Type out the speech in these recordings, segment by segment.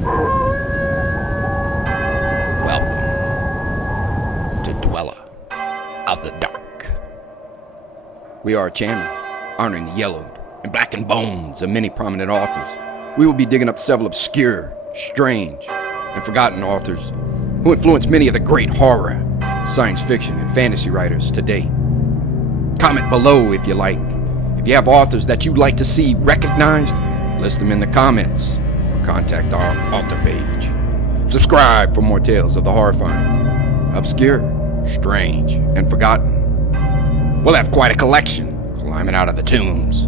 Welcome to Dweller of the Dark. We are a channel honoring the yellowed and blackened bones of many prominent authors. We will be digging up several obscure, strange, and forgotten authors who influenced many of the great horror, science fiction, and fantasy writers today. Comment below if you like. If you have authors that you'd like to see recognized, list them in the comments or contact our author page. Subscribe for more tales of the horrifying, obscure, strange, and forgotten. We'll have quite a collection climbing out of the tombs.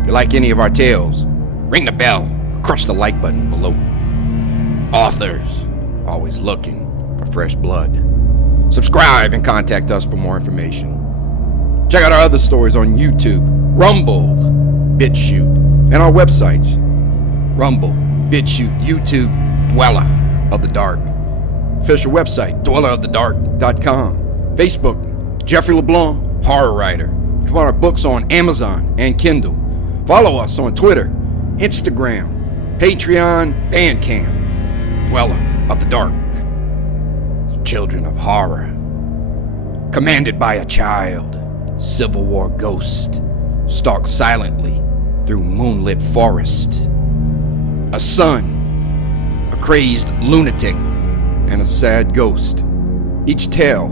If you like any of our tales, ring the bell or crush the like button below. Authors, always looking for fresh blood. Subscribe and contact us for more information. Check out our other stories on YouTube, Rumble, BitChute, and our websites, Rumble, BitChute, YouTube, Dweller of the Dark. Official website, dwellerofthedark.com. Facebook, Jeffrey LeBlanc, horror writer. You can find our books on Amazon and Kindle. Follow us on Twitter, Instagram, Patreon, Bandcamp. Dweller of the Dark. Children of horror. Commanded by a child, Civil War ghost stalks silently through moonlit forest. A son, a crazed lunatic, and a sad ghost each tell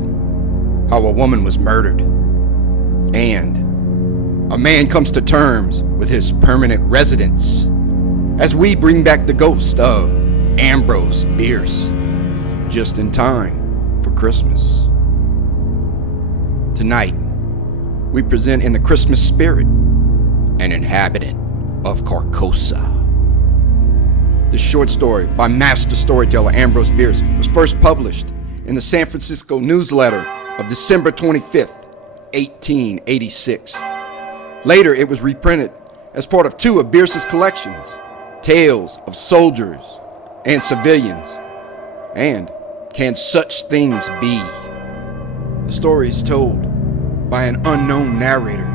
how a woman was murdered, and a man comes to terms with his permanent residence as we bring back the ghost of Ambrose Bierce just in time for Christmas. Tonight, we present in the Christmas spirit an Inhabitant of Carcosa. The short story by master storyteller Ambrose Bierce was first published in the San Francisco Newsletter of December 25th, 1886. Later, it was reprinted as part of two of Bierce's collections, Tales of Soldiers and Civilians, and Can Such Things Be? The story is told by an unknown narrator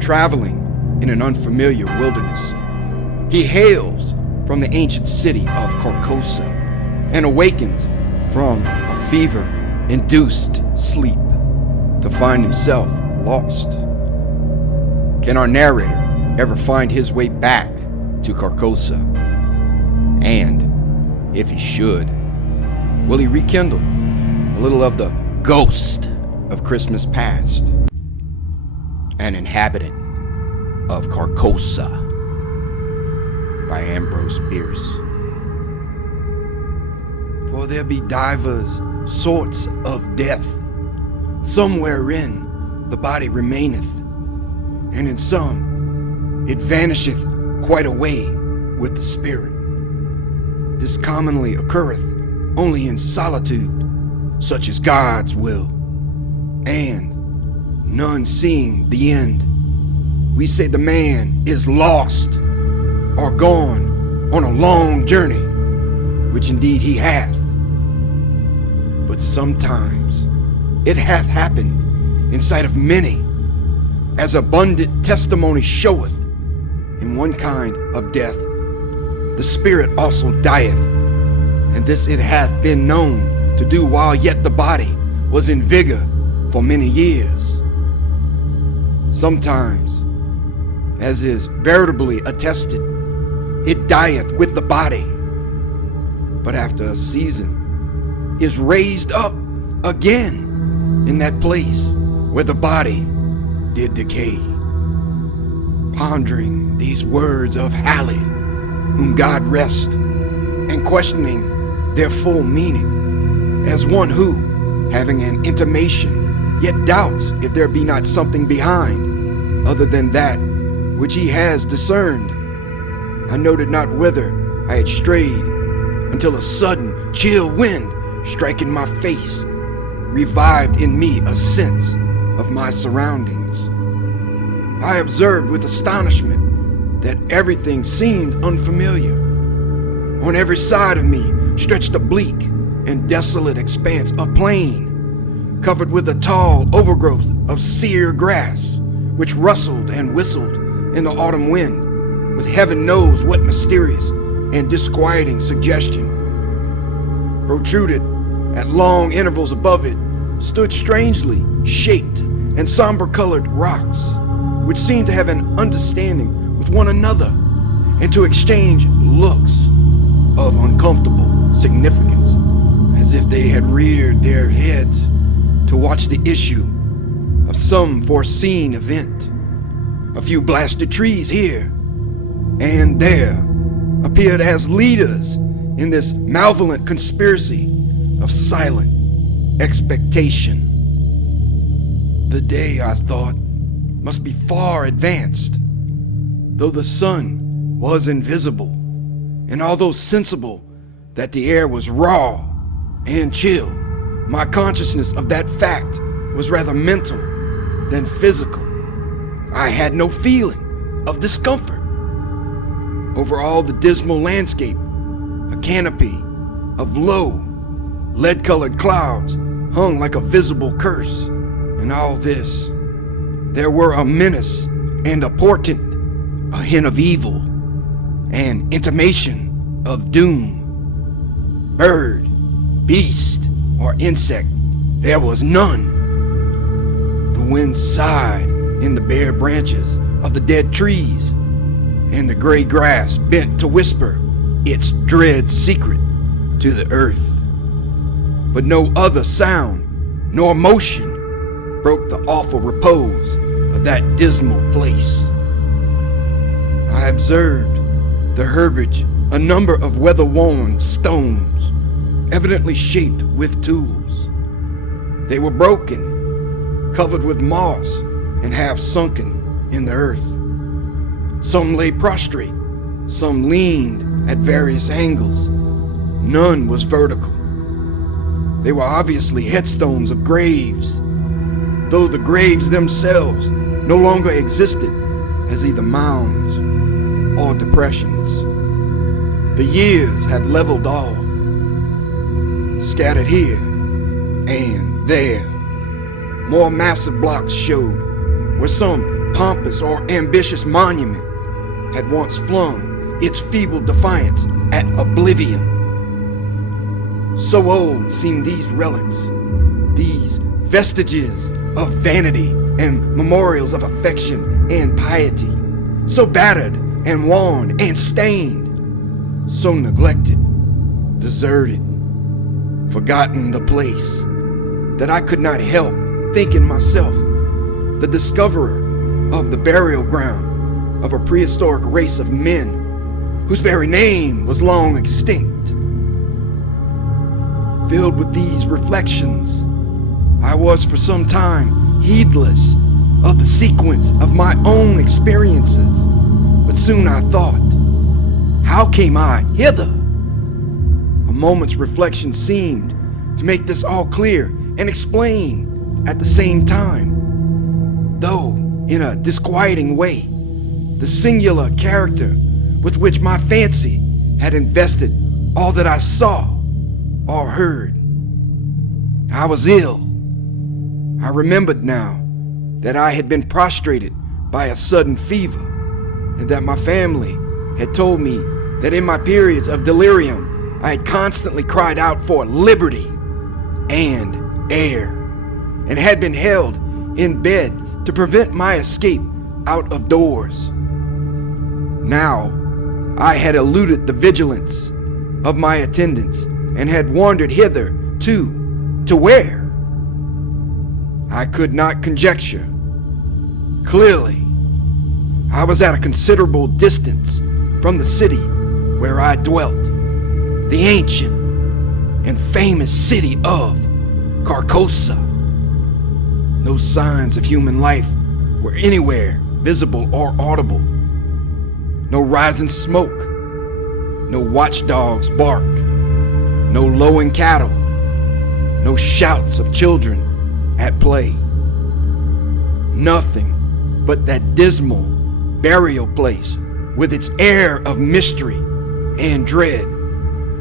traveling in an unfamiliar wilderness. He hails from the ancient city of Carcosa and awakens from a fever-induced sleep to find himself lost. Can our narrator ever find his way back to Carcosa? And if he should, will he rekindle a little of the ghost of Christmas past? An Inhabitant of Carcosa by Ambrose Bierce. For there be divers sorts of death, some wherein the body remaineth, and in some it vanisheth quite away with the spirit. This commonly occurreth only in solitude, such as God's will, and none seeing the end. We say the man is lost or gone on a long journey, which indeed he hath. But sometimes it hath happened in sight of many, as abundant testimony showeth. In one kind of death the spirit also dieth, and this it hath been known to do while yet the body was in vigor for many years. Sometimes, as is veritably attested, it dieth with the body, but after a season is raised up again in that place where the body did decay. Pondering these words of Halley, whom God rest, and questioning their full meaning, as one who, having an intimation, yet doubts if there be not something behind, other than that which he has discerned. I noted not whither I had strayed, until a sudden chill wind striking my face revived in me a sense of my surroundings. I observed with astonishment that everything seemed unfamiliar. On every side of me stretched a bleak and desolate expanse of plain, covered with a tall overgrowth of sere grass, which rustled and whistled in the autumn wind, with heaven knows what mysterious and disquieting suggestion. Protruded at long intervals above it stood strangely shaped and somber-colored rocks, which seemed to have an understanding with one another and to exchange looks of uncomfortable significance, as if they had reared their heads to watch the issue of some foreseen event. A few blasted trees here and there appeared as leaders in this malevolent conspiracy of silent expectation. The day, I thought, must be far advanced, though the sun was invisible, and although sensible that the air was raw and chill, my consciousness of that fact was rather mental than physical. I had no feeling of discomfort. Over all the dismal landscape, a canopy of low, lead-colored clouds hung like a visible curse. In all this, there were a menace and a portent, a hint of evil, an intimation of doom. Bird, beast, or insect, there was none. The wind sighed in the bare branches of the dead trees, and the gray grass bent to whisper its dread secret to the earth. But no other sound nor motion broke the awful repose of that dismal place. I observed the herbage, a number of weather-worn stones, evidently shaped with tools. They were broken, covered with moss, and half sunken in the earth. Some lay prostrate, some leaned at various angles. None was vertical. They were obviously headstones of graves, though the graves themselves no longer existed as either mounds or depressions. The years had leveled all, scattered here and there. More massive blocks showed where some pompous or ambitious monument had once flung its feeble defiance at oblivion. So old seemed these relics, these vestiges of vanity and memorials of affection and piety, so battered and worn and stained, so neglected, deserted, forgotten the place, that I could not help thinking myself the discoverer of the burial ground of a prehistoric race of men whose very name was long extinct. Filled with these reflections, I was for some time heedless of the sequence of my own experiences, but soon I thought, how came I hither? A moment's reflection seemed to make this all clear and explain at the same time, though in a disquieting way, the singular character with which my fancy had invested all that I saw or heard. I was ill. I remembered now that I had been prostrated by a sudden fever, and that my family had told me that in my periods of delirium I had constantly cried out for liberty and air, and had been held in bed to prevent my escape out of doors. Now I had eluded the vigilance of my attendants and had wandered hither to where? I could not conjecture. Clearly, I was at a considerable distance from the city where I dwelt, the ancient and famous city of Carcosa. No signs of human life were anywhere visible or audible. No rising smoke, no watchdogs bark, no lowing cattle, no shouts of children at play. Nothing but that dismal burial place with its air of mystery and dread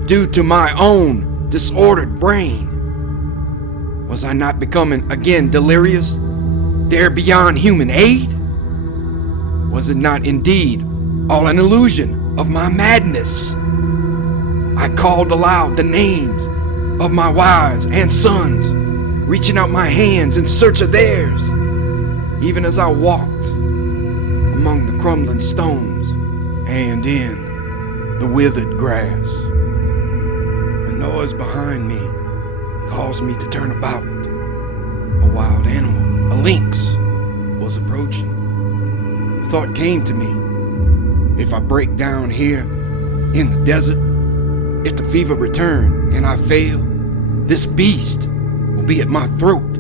due to my own disordered brain. Was I not becoming again delirious, there beyond human aid? Was it not indeed all an illusion of my madness? I called aloud the names of my wives and sons, reaching out my hands in search of theirs, even as I walked among the crumbling stones and in the withered grass. The noise behind me caused me to turn about. A wild animal, a lynx, was approaching. The thought came to me, if I break down here in the desert, if the fever return and I fail, this beast will be at my throat.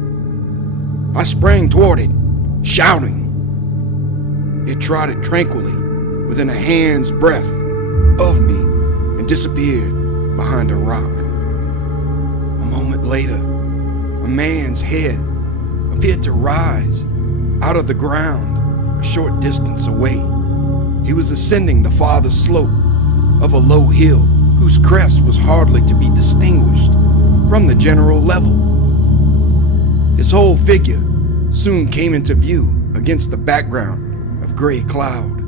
I sprang toward it, shouting. It trotted tranquilly within a hand's breadth of me and disappeared behind a rock. A moment later, a man's head appeared to rise out of the ground a short distance away. He was ascending the farther slope of a low hill whose crest was hardly to be distinguished from the general level. His whole figure soon came into view against the background of gray cloud.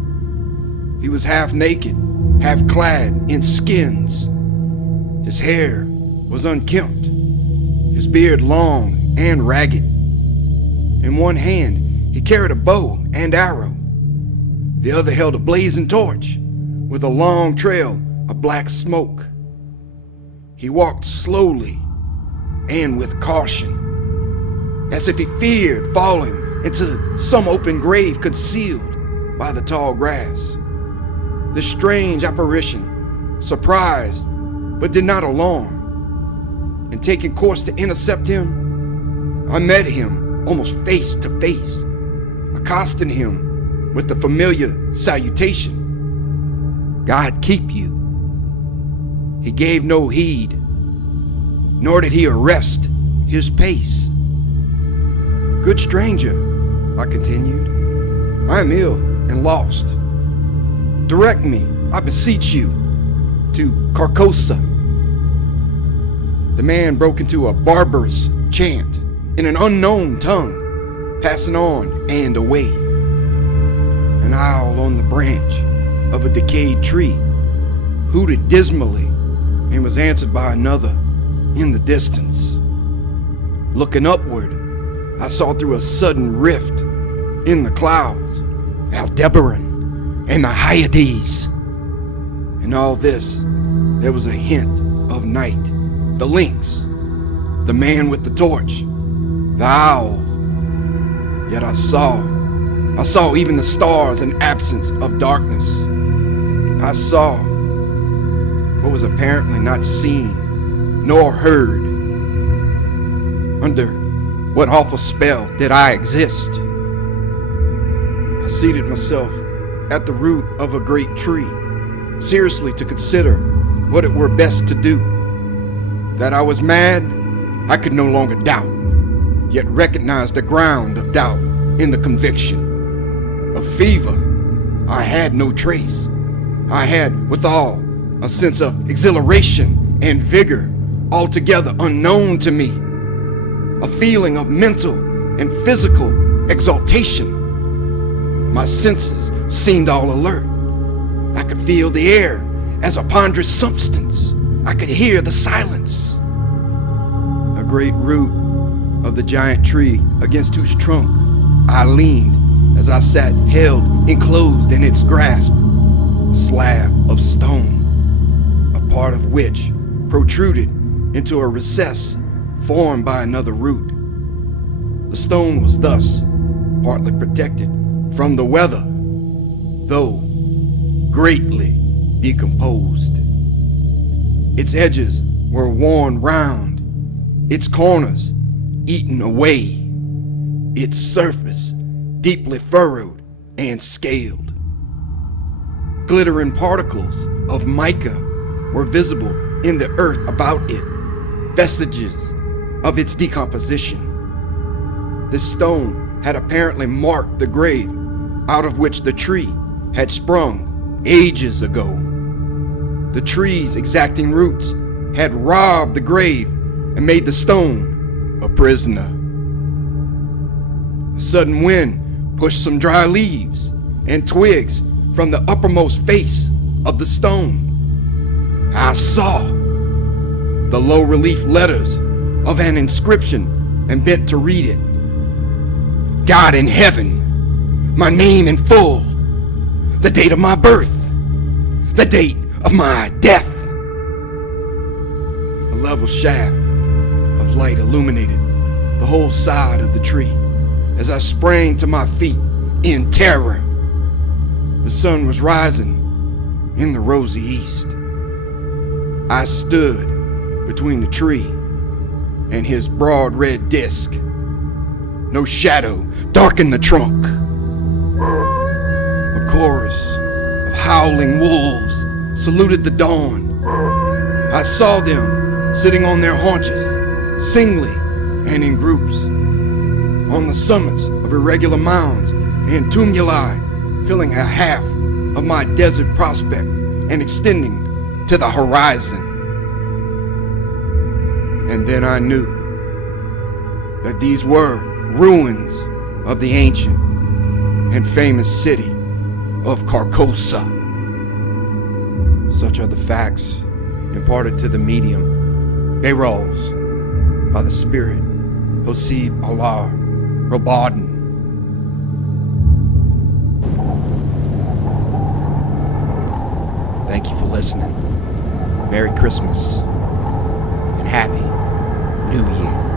He was half naked, half clad in skins. His hair was unkempt, his beard long and ragged. In one hand, he carried a bow and arrow. The other held a blazing torch with a long trail of black smoke. He walked slowly and with caution, as if he feared falling into some open grave concealed by the tall grass. The strange apparition surprised but did not alarm, and taking course to intercept him, I met him almost face to face, accosting him with the familiar salutation, "God keep you." He gave no heed, nor did he arrest his pace. "Good stranger," I continued, "I am ill and lost. Direct me, I beseech you, to Carcosa." The man broke into a barbarous chant in an unknown tongue, passing on and away. An owl on the branch of a decayed tree hooted dismally and was answered by another in the distance. Looking upward, I saw through a sudden rift in the clouds Aldebaran and the Hyades. In all this, there was a hint of night. The lynx, the man with the torch, the owl. Yet I saw even the stars in absence of darkness. I saw what was apparently not seen nor heard. Under what awful spell did I exist? I seated myself at the root of a great tree, seriously to consider what it were best to do. That I was mad, I could no longer doubt, yet recognized the ground of doubt in the conviction. Of fever, I had no trace. I had, withal, a sense of exhilaration and vigor altogether unknown to me. A feeling of mental and physical exaltation. My senses seemed all alert. I could feel the air as a ponderous substance. I could hear the silence. A great root of the giant tree against whose trunk I leaned as I sat held enclosed in its grasp, a slab of stone, a part of which protruded into a recess formed by another root. The stone was thus partly protected from the weather, though greatly decomposed. Its edges were worn round, its corners eaten away, its surface deeply furrowed and scaled. Glittering particles of mica were visible in the earth about it, vestiges of its decomposition. This stone had apparently marked the grave out of which the tree had sprung ages ago. The tree's exacting roots had robbed the grave and made the stone a prisoner. A sudden wind pushed some dry leaves and twigs from the uppermost face of the stone. I saw the low relief letters of an inscription and bent to read it. God in heaven, my name in full, the date of my birth, the date of my death. A level shaft of light illuminated the whole side of the tree as I sprang to my feet in terror. The sun was rising in the rosy east. I stood between the tree and his broad red disk. No shadow darkened the trunk. A chorus of howling wolves saluted the dawn. I saw them sitting on their haunches, singly and in groups, on the summits of irregular mounds and tumuli, filling a half of my desert prospect and extending to the horizon. And then I knew that these were ruins of the ancient and famous city of Carcosa. Such are the facts imparted to the medium, Berols, by the spirit Hoseb Allah Robaden. Thank you for listening. Merry Christmas and Happy New Year.